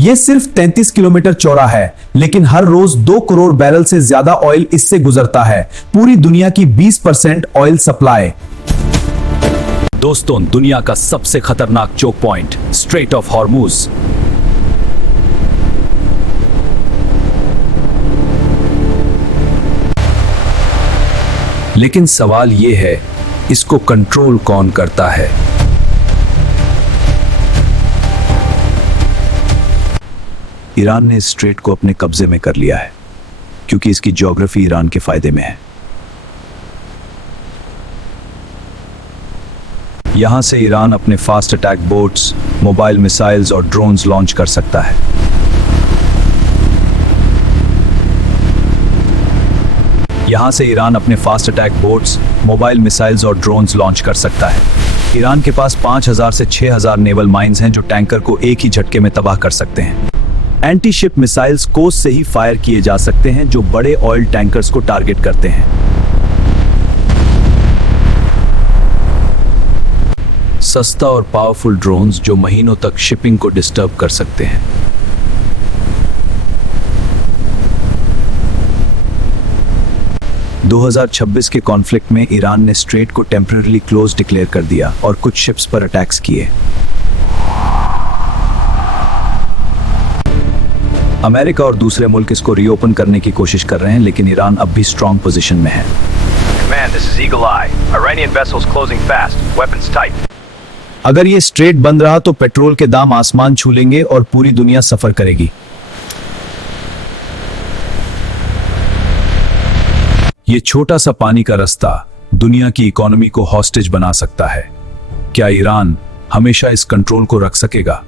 ये सिर्फ 33 किलोमीटर चौड़ा है, लेकिन हर रोज 2 करोड़ बैरल से ज्यादा ऑयल इससे गुजरता है। पूरी दुनिया की 20% ऑयल सप्लाई। दोस्तों, दुनिया का सबसे खतरनाक choke point, strait of Hormuz. लेकिन सवाल यह है, इसको कंट्रोल कौन करता है? ईरान ने इस स्ट्रेट को अपने कब्जे में कर लिया है, क्योंकि इसकी ज्योग्राफी ईरान के फायदे में है। यहां से ईरान अपने fast attack boats, mobile missiles और ड्रोन्स लॉन्च कर सकता है। यहां से ईरान अपने fast attack boats, mobile missiles और ड्रोन्स लॉन्च कर सकता है। ईरान के पास 5000 से 6000 नेवल माइंस हैं जो टैंकर को एक ही झटके में तबाह कर सकते हैं। एंटी शिप मिसाइल्स कोस्ट से ही फायर किए जा सकते हैं जो बड़े ऑयल टैंकर्स को टारगेट करते हैं। सस्ता और पावरफुल ड्रोन्स जो महीनों तक शिपिंग को डिस्टर्ब कर सकते हैं। दो 2026 के कॉन्फ्लिक्ट में ईरान ने स्ट्रेट को टेम्पररी क्लोज डिक्लेयर कर दिया और कुछ शिप्स पर अटैक्स किए। अमेरिका और दूसरे मुल्क इसको रीओपन करने की कोशिश कर रहे हैं, लेकिन ईरान अब भी स्ट्रॉन्ग पोजीशन में है। Command, this is Eagle Eye. Iranian vessels closing fast. Weapons tight. अगर ये स्ट्रेट बंद रहा तो पेट्रोल के दाम आसमान छू लेंगे और पूरी दुनिया सफर करेगी। ये छोटा सा पानी का रास्ता दुनिया की इकोनॉमी को हॉस्टेज बना सकता है। क्या ईरान हमेशा इस कंट्रोल को रख सकेगा?